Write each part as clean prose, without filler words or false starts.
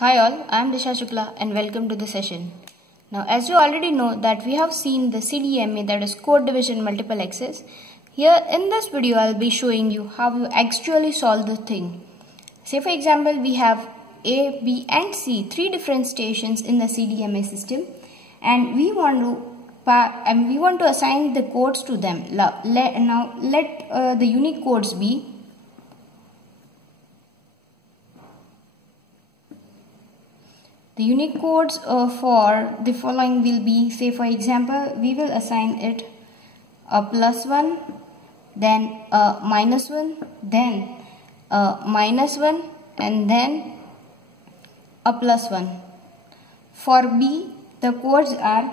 Hi all, I am Disha Shukla and welcome to the session. Now as you already know that we have seen the CDMA, that is code division multiple access. Here in this video I will be showing you how you actually solve the thing. Say for example we have A, B and C, three different stations in the CDMA system, and we want to assign the codes to them. Now let the unique codes be the unique codes for the following will be, say for example, we will assign it a +1, then a -1, then a -1, and then a +1. For B, the codes are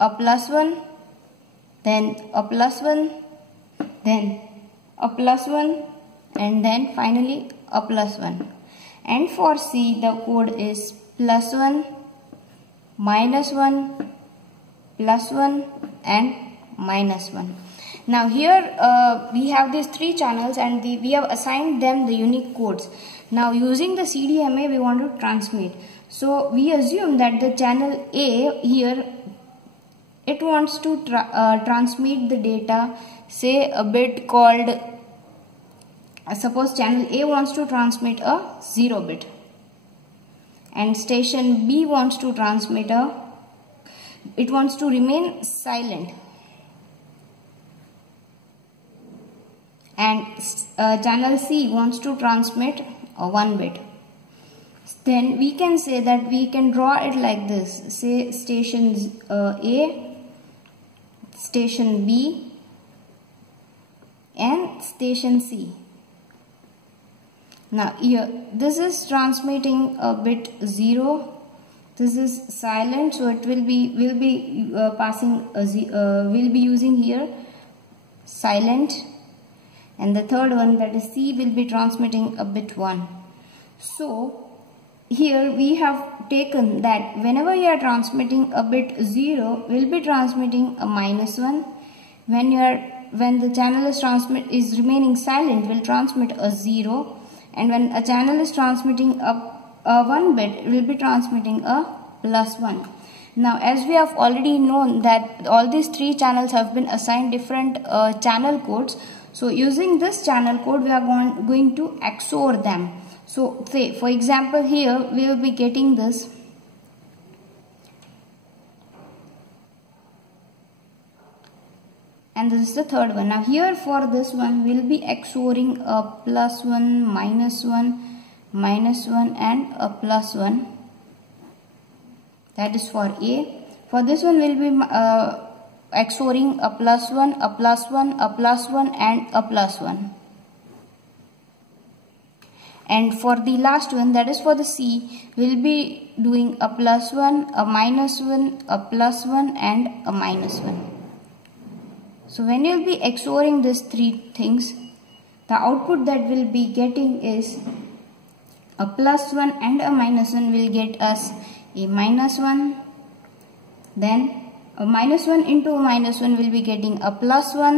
a +1, then a +1, then a +1, and then finally a +1. And for C, the code is +1, -1, +1 and -1. Now here we have these three channels and we have assigned them the unique codes. Now using the CDMA we want to transmit. So we assume that the channel A here, it wants to transmit the data, say a bit called, suppose channel A wants to transmit a 0 bit. And station B wants to transmit it wants to remain silent, and channel C wants to transmit a 1 bit. Then we can say that we can draw it like this, say station A, station B and station C. Now here this is transmitting a bit 0, this is silent, so it will be using here silent, and the third one, that is C, will be transmitting a bit 1. So here we have taken that whenever you are transmitting a bit 0, will be transmitting a -1. When the channel is remaining silent, will transmit a 0. And when a channel is transmitting a 1 bit, it will be transmitting a +1. Now as we have already known that all these three channels have been assigned different channel codes. So using this channel code we are going to XOR them. So say for example here we will be getting this and this is the third one. Now here for this one we will be XORing a +1, -1, -1 and a +1. That is for A. For this one we will be XORing a +1, a +1, a +1 and a +1. And for the last one, that is for the C, we will be doing a +1, a -1, a +1 and a -1. So when you will be XORing these three things, the output that we will be getting is a +1 and a -1 will get us a -1, then a -1 into a -1 will be getting a +1,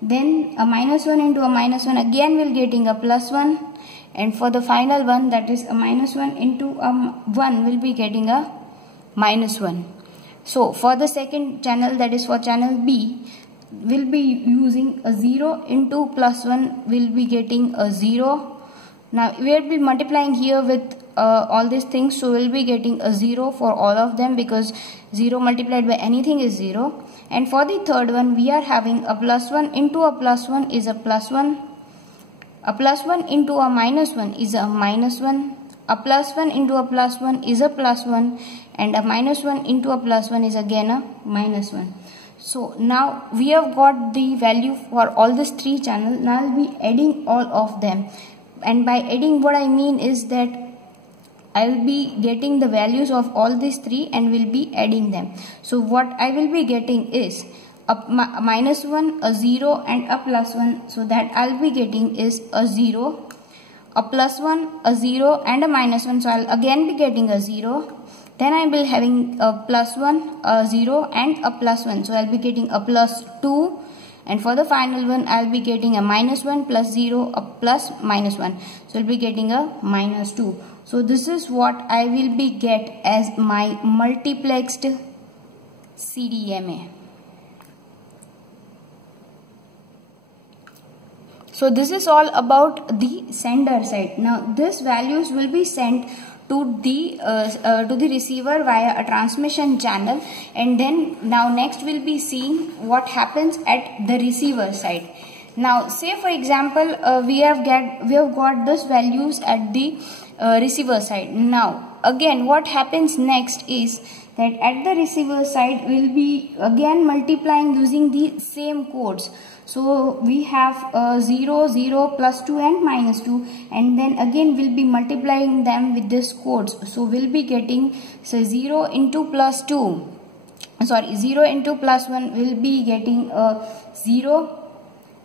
then a -1 into a -1 again will getting a +1, and for the final one, that is a -1 into a 1 will be getting a -1. So for the second channel, that is for channel B, will be using a 0 into +1 will be getting a 0. Now we will be multiplying here with all these things, so we will be getting a 0 for all of them, because 0 multiplied by anything is 0. And for the third one we are having a +1 into a +1 is a +1, a +1 into a -1 is a -1, a +1 into a +1 is a +1, and a -1 into a +1 is again a -1. So now we have got the value for all these three channels. Now I will be adding all of them, and by adding, what I mean is that I will be getting the values of all these three and will be adding them. So what I will be getting is a -1, a 0 and a +1. So that I will be getting is a 0, a +1, a 0 and a -1. So I will again be getting a 0. Then I will having a +1, a 0 and a +1. So I will be getting a +2, and for the final one I'll be getting a -1 plus 0 a plus -1, so I'll be getting a -2. So this is what I will be get as my multiplexed CDMA. So this is all about the sender side. Now these values will be sent to the receiver via a transmission channel, and then now next we'll be seeing what happens at the receiver side. Now say for example we have got these values at the receiver side. Now again what happens next is that at the receiver side we'll be again multiplying using the same codes. So we have 0, 0, plus 2 and minus 2, and then again we'll be multiplying them with these codes. So we'll be getting 0 into plus 2, 0 into plus 1 will be getting a 0.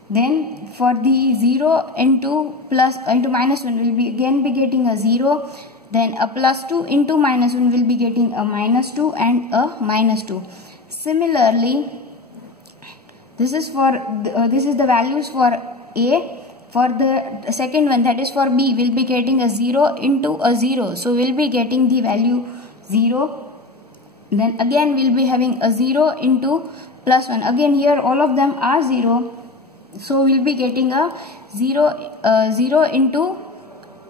Then for the 0 into minus 1 will be again be getting a 0. Then a plus 2 into minus 1 will be getting a minus 2 and a minus 2. Similarly, this is the values for A. For the second one, that is for B, we'll be getting a 0 into a 0. So we'll be getting the value 0. Then again we'll be having a 0 into plus 1. Again here all of them are 0. So we'll be getting a 0 into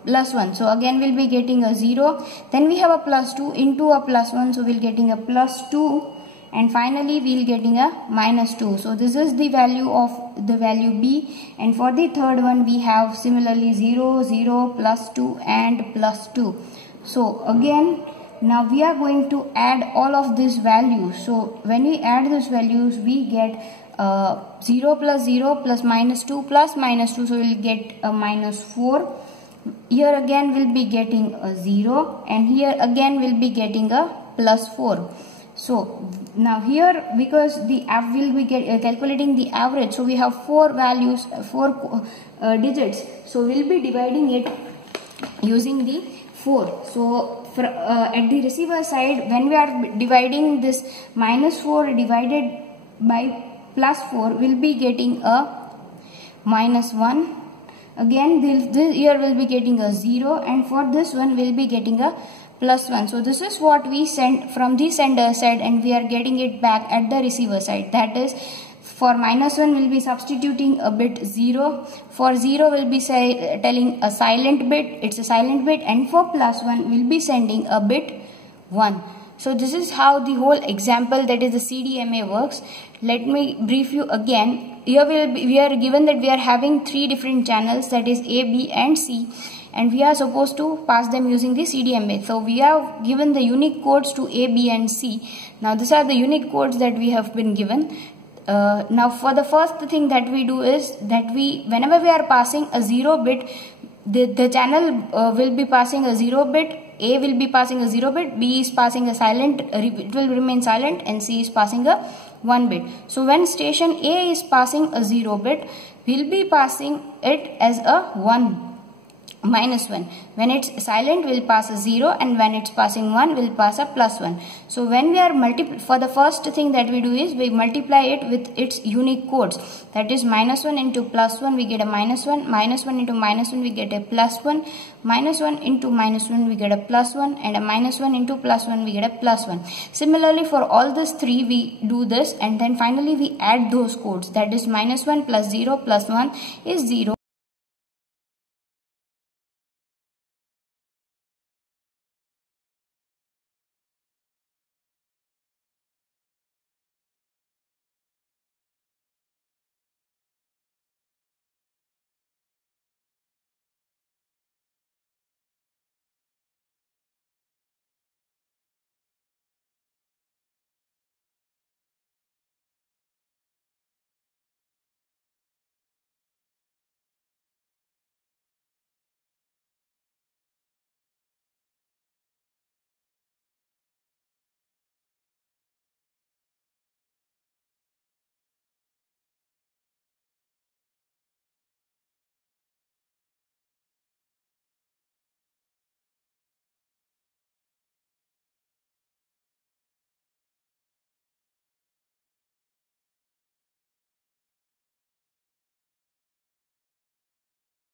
plus 1. So again we'll be getting a 0. Then we have a plus 2 into a plus 1. So we'll getting a plus 2. And finally we'll getting a minus 2. So this is the value of the value B. And for the third one we have similarly 0, 0, plus 2 and plus 2. So again now we are going to add all of these values. So when we add these values we get 0 plus 0 plus minus 2 plus minus 2. So we'll get a minus 4. Here again we'll be getting a 0, and here again we'll be getting a plus 4. So now here, because the will be calculating the average, so we have 4 values, 4 digits. So we'll be dividing it using the 4. So for, at the receiver side, when we are dividing this minus 4 divided by plus 4, we'll be getting a minus 1. Again this here will be getting a 0, and for this one we'll be getting a plus 1. So this is what we sent from the sender side, and we are getting it back at the receiver side. That is, for minus 1 we'll be substituting a bit 0. For 0 we'll be telling a silent bit, it's a silent bit, and for plus 1 we'll be sending a bit 1. So this is how the whole example, that is the CDMA, works. Let me brief you again. Here we are given that we are having 3 different channels, that is A, B and C, and we are supposed to pass them using the CDMA. So we have given the unique codes to A, B and C. Now these are the unique codes that we have been given. Now for the first thing that we do is that whenever we are passing a 0 bit, the channel will be passing a 0 bit, A will be passing a 0 bit, B is passing a silent, it will remain silent, and C is passing a 1 bit. So when station A is passing a 0 bit, we'll be passing it as a 1. Minus 1. When it's silent, we'll pass a 0, and when it's passing 1, we'll pass a plus 1. So when we are for the first thing that we do is we multiply it with its unique codes. That is minus 1 into plus 1, we get a minus 1. Minus 1 into minus 1, we get a plus 1. Minus 1 into minus 1, we get a plus 1. And a minus 1 into plus 1, we get a plus 1. Similarly, for all these 3, we do this, and then finally we add those codes. That is minus 1 plus 0 plus 1 is 0.